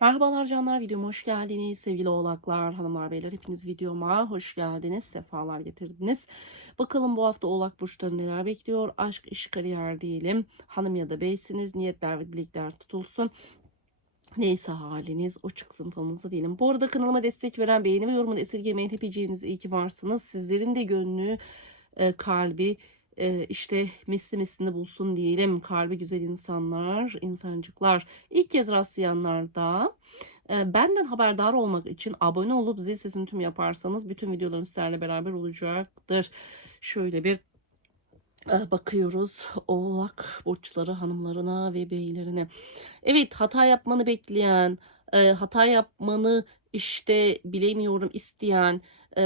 Merhabalar canlar videoma hoş geldiniz. Sevgili oğlaklar, hanımlar, beyler hepiniz videoma hoş geldiniz. Sefalar getirdiniz. Bakalım bu hafta oğlak burçları neler bekliyor? Aşk, iş, kariyer diyelim. Hanım ya da beysiniz. Niyetler ve dilekler tutulsun. Neyse haliniz o çıksın falınızda diyelim. Bu arada kanalıma destek veren beğeni ve yorumunu esirgemeyin. Hepiciğiniz iyi ki varsınız. Sizlerin de gönlü, e, kalbi e, işte misli mislini bulsun diyelim. Kalbi güzel insanlar, insancıklar. İlk kez rastlayanlar da e, benden haberdar olmak için abone olup zil sesini tüm yaparsanız bütün videolarım sizlerle beraber olacaktır. Şöyle bir bakıyoruz oğlak burçları hanımlarına ve beylerine. Evet hata yapmanı bekleyen, hata yapmanı işte bilemiyorum isteyen,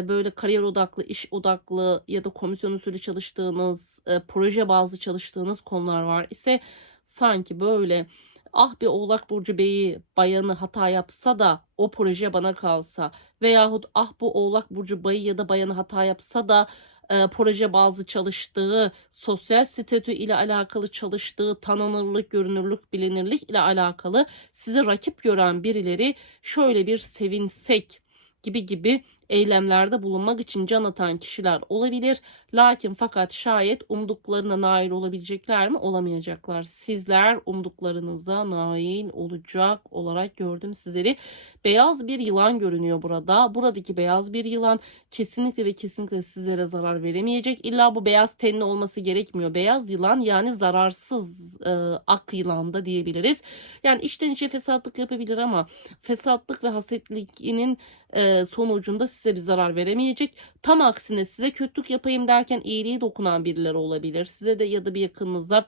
böyle kariyer odaklı, iş odaklı ya da komisyon usulü çalıştığınız, proje bazlı çalıştığınız konular var ise sanki böyle ah bir oğlak burcu beyi bayanı hata yapsa da o proje bana kalsa veyahut ah bu oğlak burcu bayı ya da bayanı hata yapsa da e, proje bazlı çalıştığı, sosyal statü ile alakalı çalıştığı, tanınırlık, görünürlük, bilinirlik ile alakalı sizi rakip gören birileri şöyle bir sevinsek gibi gibi eylemlerde bulunmak için can atan kişiler olabilir. Lakin fakat şayet umduklarına nail olabilecekler mi? Olamayacaklar. Sizler umduklarınıza nail olacak olarak gördüm sizleri. Beyaz bir yılan görünüyor burada. Buradaki beyaz bir yılan kesinlikle ve kesinlikle sizlere zarar veremeyecek. İlla bu beyaz tenli olması gerekmiyor. Beyaz yılan yani zararsız e, ak yılan da diyebiliriz. Yani içten içe fesatlık yapabilir ama fesatlık ve hasetliğinin e, sonucunda size bir zarar veremeyecek. Tam aksine size kötülük yapayım derken iyiliği dokunan birileri olabilir. Size de ya da bir yakınınıza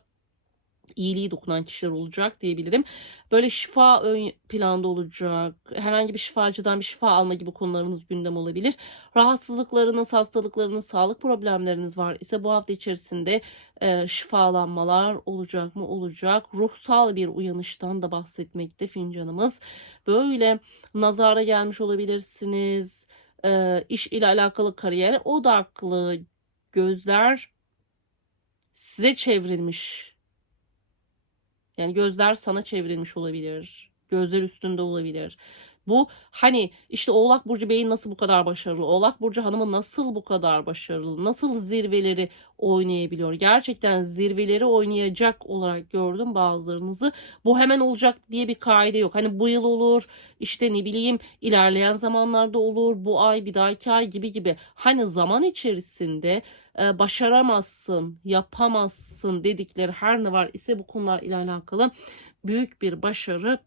iyiliği dokunan kişiler olacak diyebilirim. Böyle şifa ön planda olacak. Herhangi bir şifacıdan bir şifa alma gibi konularınız gündem olabilir. Rahatsızlıklarınız, hastalıklarınız, sağlık problemleriniz var ise bu hafta içerisinde e, şifalanmalar olacak mı? Olacak. Ruhsal bir uyanıştan da bahsetmekte fincanımız. Böyle nazara gelmiş olabilirsiniz. E, iş ile alakalı kariyer odaklı gözler size çevrilmiş yani gözler sana çevrilmiş olabilir. Gözler üstünde olabilir. Bu hani işte Oğlak Burcu Bey'in nasıl bu kadar başarılı? Oğlak Burcu Hanım'ı nasıl bu kadar başarılı? Nasıl zirveleri oynayabiliyor? Gerçekten zirveleri oynayacak olarak gördüm bazılarınızı. Bu hemen olacak diye bir kaide yok. Hani bu yıl olur, işte ne bileyim ilerleyen zamanlarda olur, bu ay bir dahaki ay gibi gibi. Hani zaman içerisinde e, başaramazsın, yapamazsın dedikleri her ne var ise bu konular ile alakalı büyük bir başarı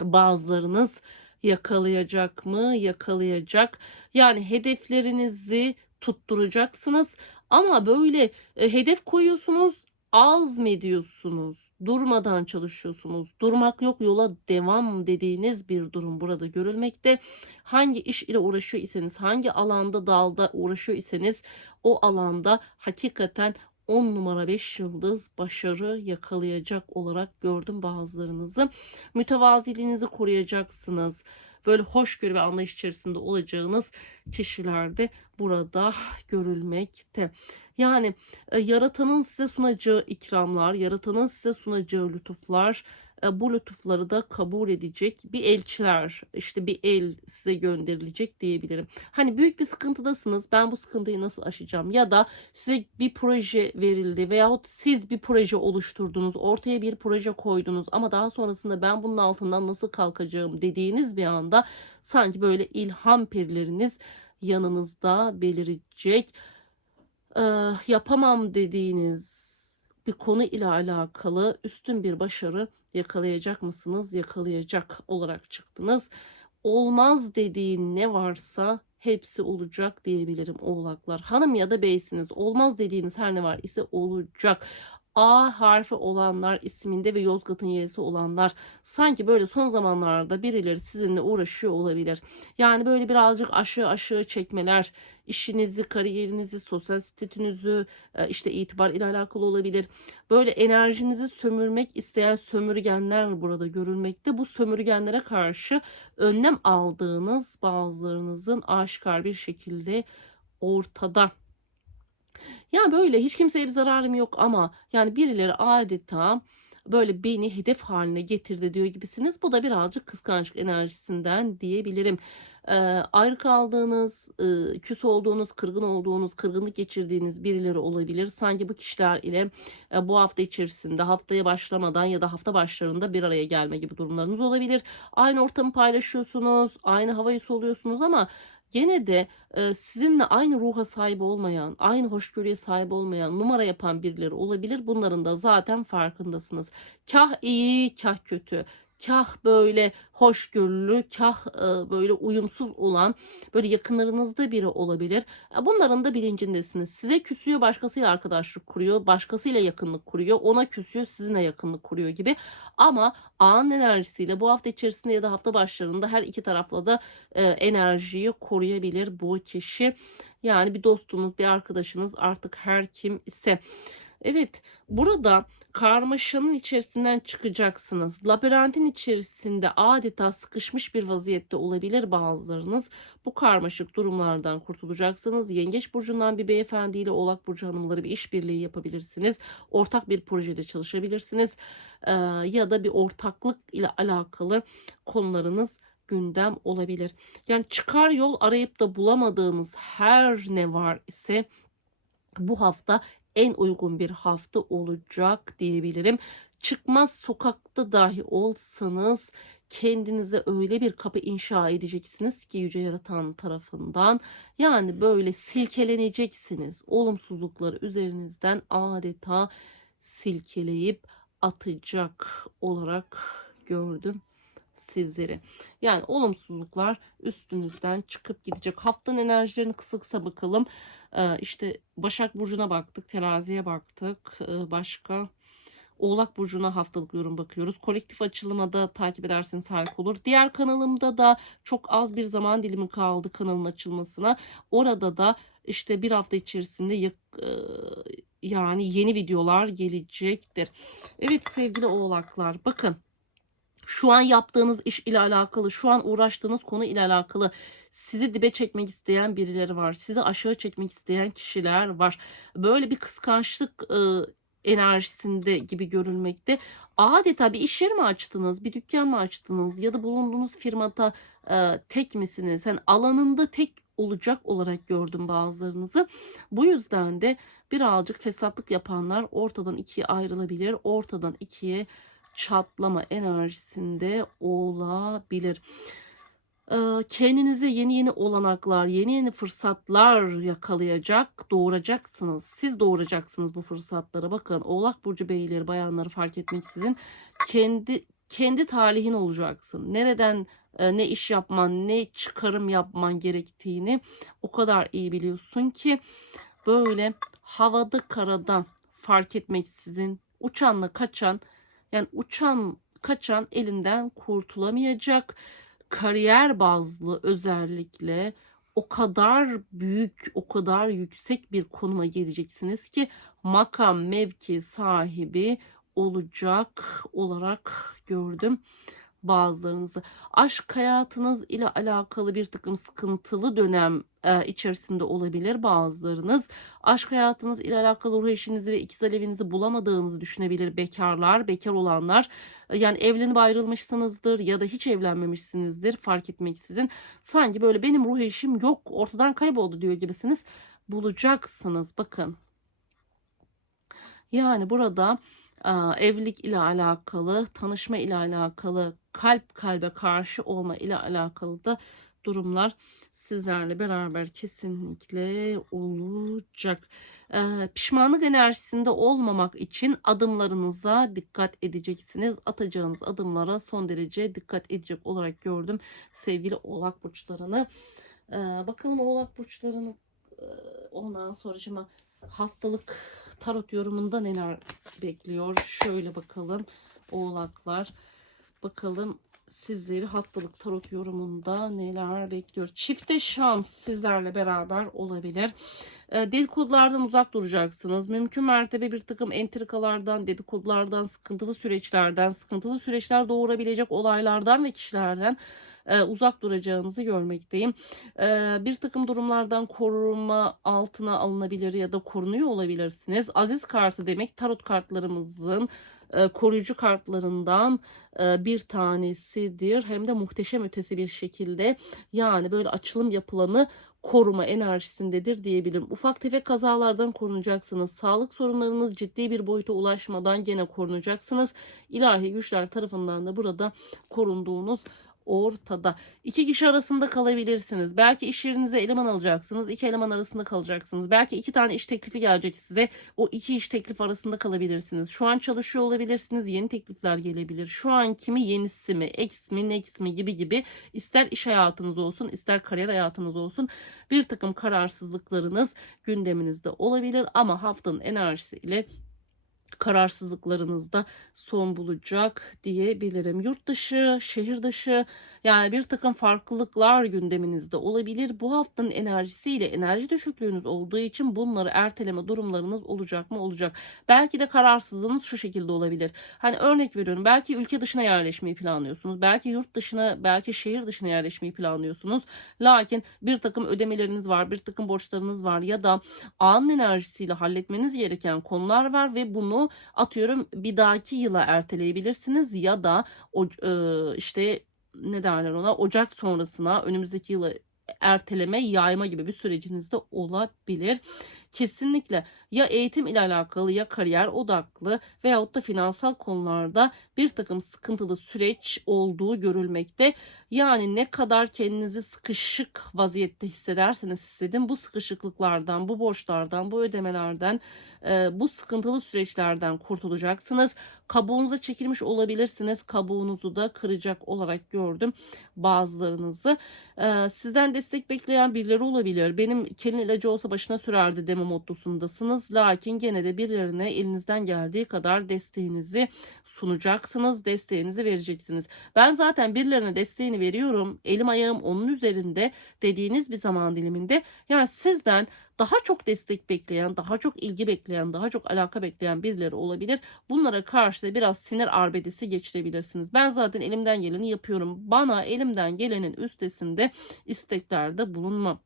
bazılarınız yakalayacak mı? Yakalayacak. Yani hedeflerinizi tutturacaksınız ama böyle e, hedef koyuyorsunuz azmediyorsunuz. Durmadan çalışıyorsunuz. Durmak yok yola devam dediğiniz bir durum burada görülmekte. Hangi iş ile uğraşıyor iseniz, hangi alanda dalda uğraşıyor iseniz o alanda hakikaten 10 numara 5 yıldız başarı yakalayacak olarak gördüm bazılarınızı. Mütevaziliğinizi koruyacaksınız. Böyle hoşgörü ve anlayış içerisinde olacağınız kişiler de burada görülmekte. Yani e, yaratanın size sunacağı ikramlar, yaratanın size sunacağı lütuflar, e, bu lütufları da kabul edecek bir elçiler, işte bir el size gönderilecek diyebilirim. Hani büyük bir sıkıntıdasınız. Ben bu sıkıntıyı nasıl aşacağım? Ya da size bir proje verildi veyahut siz bir proje oluşturdunuz, ortaya bir proje koydunuz ama daha sonrasında ben bunun altından nasıl kalkacağım dediğiniz bir anda sanki böyle ilham perileriniz yanınızda belirecek. Ee, yapamam dediğiniz bir konu ile alakalı üstün bir başarı yakalayacak mısınız? Yakalayacak olarak çıktınız. Olmaz dediğin ne varsa hepsi olacak diyebilirim oğlaklar. Hanım ya da beysiniz. Olmaz dediğiniz her ne var ise olacak. A harfi olanlar isminde ve Yozgat'ın y'si olanlar sanki böyle son zamanlarda birileri sizinle uğraşıyor olabilir. Yani böyle birazcık aşağı aşağı çekmeler, işinizi, kariyerinizi, sosyal statünüzü, e, işte itibar ile alakalı olabilir. Böyle enerjinizi sömürmek isteyen sömürgenler burada görülmekte. Bu sömürgenlere karşı önlem aldığınız bazılarınızın aşikar bir şekilde ortada. Ya böyle hiç kimseye bir zararım yok ama yani birileri adeta böyle beni hedef haline getirdi diyor gibisiniz. Bu da birazcık kıskançlık enerjisinden diyebilirim. Eee, ayrı kaldığınız, küs olduğunuz, kırgın olduğunuz, kırgınlık geçirdiğiniz birileri olabilir. Sanki bu kişiler ile bu hafta içerisinde haftaya başlamadan ya da hafta başlarında bir araya gelme gibi durumlarınız olabilir. Aynı ortamı paylaşıyorsunuz, aynı havayı soluyorsunuz ama gene de sizinle aynı ruha sahip olmayan, aynı hoşgörüye sahip olmayan, numara yapan birileri olabilir. Bunların da zaten farkındasınız. Kah iyi, kah kötü. Kah böyle hoşgörülü, kah eee, böyle uyumsuz olan, böyle yakınlarınızda biri olabilir. E, Bunların da bilincindesiniz. Size küsüyor, başkasıyla arkadaşlık kuruyor, başkasıyla yakınlık kuruyor, ona küsüyor, sizinle yakınlık kuruyor gibi. Ama anın enerjisiyle bu hafta içerisinde ya da hafta başlarında her iki tarafla da eee, enerjiyi koruyabilir bu kişi. Yani bir dostunuz, bir arkadaşınız artık her kim ise. Evet, burada karmaşanın içerisinden çıkacaksınız. Labirentin içerisinde adeta sıkışmış bir vaziyette olabilir bazılarınız. Bu karmaşık durumlardan kurtulacaksınız. Yengeç burcundan bir beyefendiyle Oğlak burcu hanımları bir işbirliği yapabilirsiniz. Ortak bir projede çalışabilirsiniz. Eee, ya da bir ortaklık ile alakalı konularınız gündem olabilir. Yani çıkar yol arayıp da bulamadığınız her ne var ise bu hafta en uygun bir hafta olacak diyebilirim. Çıkmaz sokakta dahi olsanız kendinize öyle bir kapı inşa edeceksiniz ki yüce yaratan tarafından. Yani böyle silkeleneceksiniz. Olumsuzlukları üzerinizden adeta silkeleyip atacak olarak gördüm sizleri. Yani olumsuzluklar üstünüzden çıkıp gidecek. Haftanın enerjilerini kısa kısa bakalım. İşte Başak Burcu'na baktık, Terazi'ye baktık. Başka Oğlak Burcu'na haftalık yorum bakıyoruz. Kolektif açılıma da takip ederseniz harika olur. Diğer kanalımda da çok az bir zaman dilimi kaldı kanalın açılmasına. Orada da işte bir hafta içerisinde yani yeni videolar gelecektir. Evet sevgili oğlaklar bakın şu an yaptığınız iş ile alakalı, şu an uğraştığınız konu ile alakalı sizi dibe çekmek isteyen birileri var. Sizi aşağı çekmek isteyen kişiler var. Böyle bir kıskançlık e, enerjisinde gibi görünmekte. Adeta bir iş yeri mi açtınız, bir dükkan mı açtınız ya da bulunduğunuz firmada e, tek misiniz? Yani alanında tek olacak olarak gördüm bazılarınızı. Bu yüzden de birazcık fesatlık yapanlar ortadan ikiye ayrılabilir. Ortadan ikiye çatlama enerjisinde olabilir. Eee, kendinize yeni yeni olanaklar, yeni yeni fırsatlar yakalayacak, doğuracaksınız. Siz doğuracaksınız bu fırsatları. Bakın Oğlak burcu beyleri, bayanları fark etmeksizin kendi kendi talihin olacaksın. Nereden e, ne iş yapman, ne çıkarım yapman gerektiğini o kadar iyi biliyorsun ki böyle havada karada fark etmeksizin uçanla kaçan yani uçan kaçan elinden kurtulamayacak. Kariyer bazlı özellikle o kadar büyük, o kadar yüksek bir konuma geleceksiniz ki makam mevki sahibi olacak olarak gördüm bazılarınızı. Aşk hayatınız ile alakalı bir takım sıkıntılı dönem e, içerisinde olabilir bazılarınız. Aşk hayatınız ile alakalı ruh eşinizi ve ikiz alevinizi bulamadığınızı düşünebilir bekarlar, bekar olanlar. E, Yani evlenip ayrılmışsınızdır ya da hiç evlenmemişsinizdir fark etmeksizin. Sanki böyle benim ruh eşim yok ortadan kayboldu diyor gibisiniz. Bulacaksınız bakın. Yani burada Aa, evlilik ile alakalı, tanışma ile alakalı, kalp kalbe karşı olma ile alakalı da durumlar sizlerle beraber kesinlikle olacak. Ee, pişmanlık enerjisinde olmamak için adımlarınıza dikkat edeceksiniz. Atacağınız adımlara son derece dikkat edecek olarak gördüm sevgili oğlak burçlarını. Ee, bakalım oğlak burçlarını ondan sonracıma haftalık tarot yorumunda neler bekliyor? Şöyle bakalım oğlaklar. Bakalım sizleri haftalık tarot yorumunda neler bekliyor? Çifte şans sizlerle beraber olabilir. E, dedikodulardan uzak duracaksınız. Mümkün mertebe bir takım entrikalardan, dedikodulardan, sıkıntılı süreçlerden, sıkıntılı süreçler doğurabilecek olaylardan ve kişilerden e, uzak duracağınızı görmekteyim. E, bir takım durumlardan koruma altına alınabilir ya da korunuyor olabilirsiniz. Aziz kartı demek tarot kartlarımızın e, koruyucu kartlarından e, bir tanesidir. Hem de muhteşem ötesi bir şekilde yani böyle açılım yapılanı koruma enerjisindedir diyebilirim. Ufak tefek kazalardan korunacaksınız. Sağlık sorunlarınız ciddi bir boyuta ulaşmadan gene korunacaksınız. İlahi güçler tarafından da burada korunduğunuz ortada. İki kişi arasında kalabilirsiniz. Belki iş yerinize eleman alacaksınız. İki eleman arasında kalacaksınız. Belki iki tane iş teklifi gelecek size. O iki iş teklif arasında kalabilirsiniz. Şu an çalışıyor olabilirsiniz. Yeni teklifler gelebilir. Şu an kimi yenisi mi, ex mi, next mi gibi gibi ister iş hayatınız olsun, ister kariyer hayatınız olsun bir takım kararsızlıklarınız gündeminizde olabilir ama haftanın enerjisiyle kararsızlıklarınızda son bulacak diyebilirim. Yurt dışı, şehir dışı yani bir takım farklılıklar gündeminizde olabilir. Bu haftanın enerjisiyle enerji düşüklüğünüz olduğu için bunları erteleme durumlarınız olacak mı? Olacak. Belki de kararsızlığınız şu şekilde olabilir. Hani örnek veriyorum belki ülke dışına yerleşmeyi planlıyorsunuz. Belki yurt dışına, belki şehir dışına yerleşmeyi planlıyorsunuz. Lakin bir takım ödemeleriniz var, bir takım borçlarınız var ya da anın enerjisiyle halletmeniz gereken konular var ve bunu atıyorum bir dahaki yıla erteleyebilirsiniz ya da o e, işte ne derler ona Ocak sonrasına önümüzdeki yıla erteleme, yayma gibi bir süreciniz de olabilir. Kesinlikle ya eğitim ile alakalı ya kariyer odaklı veyahut da finansal konularda bir takım sıkıntılı süreç olduğu görülmekte. Yani ne kadar kendinizi sıkışık vaziyette hissederseniz hissedin bu sıkışıklıklardan, bu borçlardan, bu ödemelerden, bu sıkıntılı süreçlerden kurtulacaksınız. Kabuğunuza çekilmiş olabilirsiniz. Kabuğunuzu da kıracak olarak gördüm bazılarınızı. Sizden destek bekleyen birileri olabilir. Benim kelin ilacı olsa başına sürerdi deme moddusundasınız. Lakin gene de birilerine elinizden geldiği kadar desteğinizi sunacaksınız. Desteğinizi vereceksiniz. Ben zaten birilerine desteğini veriyorum. Elim ayağım onun üzerinde dediğiniz bir zaman diliminde yani sizden daha çok destek bekleyen, daha çok ilgi bekleyen, daha çok alaka bekleyen birileri olabilir. Bunlara karşı da biraz sinir arbedesi geçirebilirsiniz. Ben zaten elimden geleni yapıyorum. Bana elimden gelenin üstesinde isteklerde bulunma.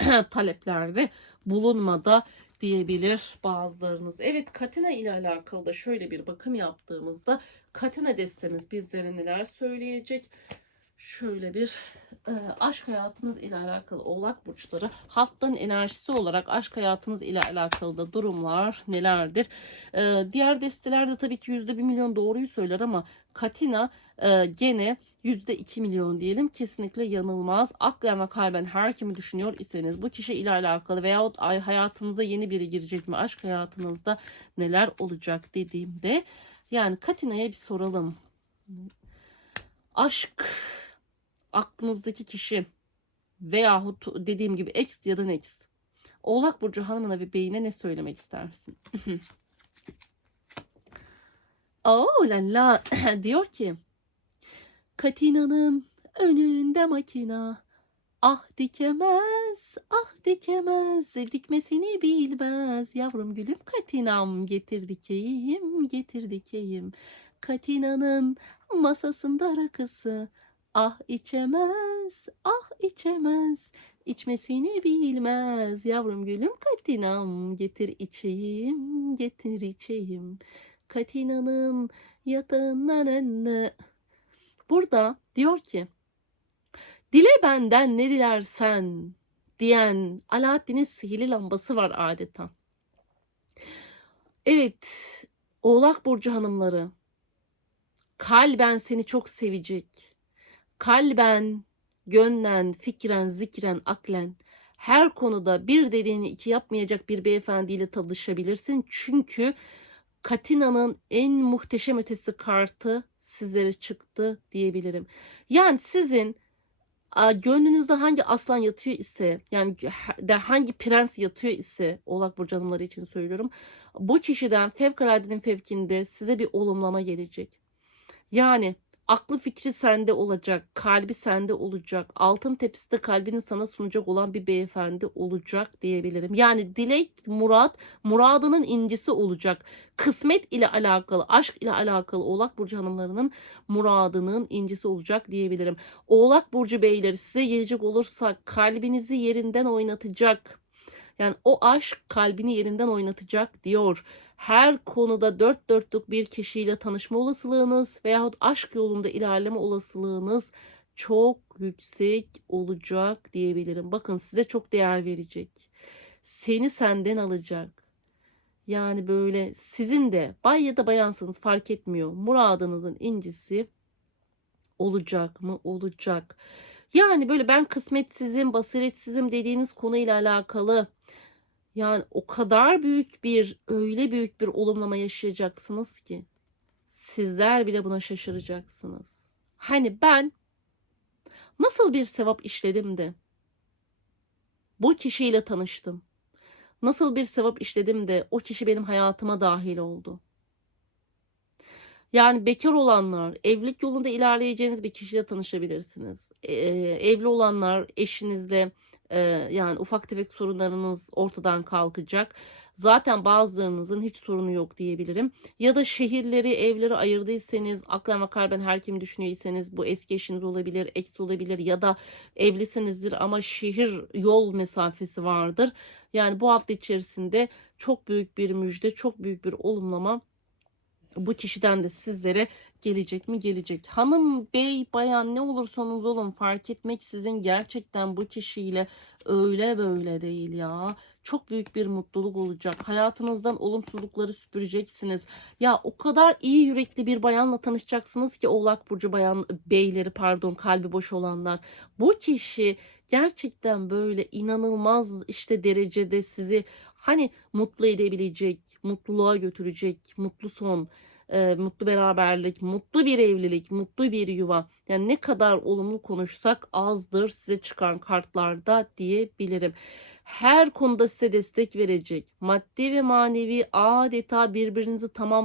taleplerde bulunmada diyebilir bazılarınız. Evet Katina ile alakalı da şöyle bir bakım yaptığımızda Katina destemiz bizlere neler söyleyecek? Şöyle bir e, aşk hayatınız ile alakalı oğlak burçları haftanın enerjisi olarak aşk hayatınız ile alakalı da durumlar nelerdir? E, diğer destelerde tabii ki yüzde bir milyon doğruyu söyler ama Katina e, gene yüzde iki milyon diyelim kesinlikle yanılmaz. Aklen ve kalben her kimi düşünüyor iseniz bu kişi ile alakalı veyahut ay hayatınıza yeni biri girecek mi? Aşk hayatınızda neler olacak dediğimde yani Katina'ya bir soralım. Aşk aklınızdaki kişi veyahut dediğim gibi ex ya da next. Oğlak Burcu hanımına ve beyine ne söylemek istersin? Oo la la diyor ki Katina'nın önünde makina Ah dikemez, ah dikemez, dikmesini bilmez. Yavrum gülüm Katinam getir dikeyim, getir dikeyim. Katina'nın masasında rakısı Ah içemez, ah içemez, içmesini bilmez. Yavrum gülüm Katinam getir içeyim, getir içeyim. Katina'nın yatağından önüne. Burada diyor ki dile benden ne dilersen diyen Alaaddin'in sihirli lambası var adeta. Evet Oğlak Burcu hanımları kalben seni çok sevecek. Kalben, gönlen, fikren, zikren, aklen her konuda bir dediğini iki yapmayacak bir beyefendiyle tanışabilirsin. Çünkü Katina'nın en muhteşem ötesi kartı sizlere çıktı diyebilirim. Yani sizin gönlünüzde hangi aslan yatıyor ise yani de hangi prens yatıyor ise Oğlak Burcu hanımları için söylüyorum. Bu kişiden fevkaladenin fevkinde size bir olumlama gelecek. Yani Aklı fikri sende olacak, kalbi sende olacak. Altın tepside kalbini sana sunacak olan bir beyefendi olacak diyebilirim. Yani dilek, murat, muradının incisi olacak. Kısmet ile alakalı, aşk ile alakalı Oğlak Burcu hanımlarının muradının incisi olacak diyebilirim. Oğlak Burcu beyleri size gelecek olursa kalbinizi yerinden oynatacak Yani o aşk kalbini yerinden oynatacak diyor. Her konuda dört dörtlük bir kişiyle tanışma olasılığınız veyahut aşk yolunda ilerleme olasılığınız çok yüksek olacak diyebilirim. Bakın size çok değer verecek. Seni senden alacak. Yani böyle sizin de bay ya da bayansınız fark etmiyor. Muradınızın incisi olacak mı? Olacak. Yani böyle ben kısmetsizim, basiretsizim dediğiniz konuyla alakalı yani o kadar büyük bir, öyle büyük bir olumlama yaşayacaksınız ki sizler bile buna şaşıracaksınız. Hani ben nasıl bir sevap işledim de bu kişiyle tanıştım. Nasıl bir sevap işledim de o kişi benim hayatıma dahil oldu. Yani bekar olanlar, evlilik yolunda ilerleyeceğiniz bir kişiyle tanışabilirsiniz. Eee, evli olanlar eşinizle eee, yani ufak tefek sorunlarınız ortadan kalkacak. Zaten bazılarınızın hiç sorunu yok diyebilirim. Ya da şehirleri, evleri ayırdıysanız, aklen ve kalben her kimi düşünüyorsanız bu eski eşiniz olabilir, ex olabilir ya da evlisinizdir ama şehir yol mesafesi vardır. Yani bu hafta içerisinde çok büyük bir müjde, çok büyük bir olumlama bu kişiden de sizlere gelecek mi? Gelecek. Hanım, bey, bayan ne olursanız olun fark etmeksizin gerçekten bu kişiyle öyle böyle değil ya. Çok büyük bir mutluluk olacak. Hayatınızdan olumsuzlukları süpüreceksiniz. Ya o kadar iyi yürekli bir bayanla tanışacaksınız ki Oğlak Burcu bayan beyleri pardon kalbi boş olanlar. Bu kişi gerçekten böyle inanılmaz işte derecede sizi hani mutlu edebilecek, mutluluğa götürecek, mutlu son, e, mutlu beraberlik, mutlu bir evlilik, mutlu bir yuva. Yani ne kadar olumlu konuşsak azdır size çıkan kartlarda diyebilirim. Her konuda size destek verecek. Maddi ve manevi adeta birbirinizi tamam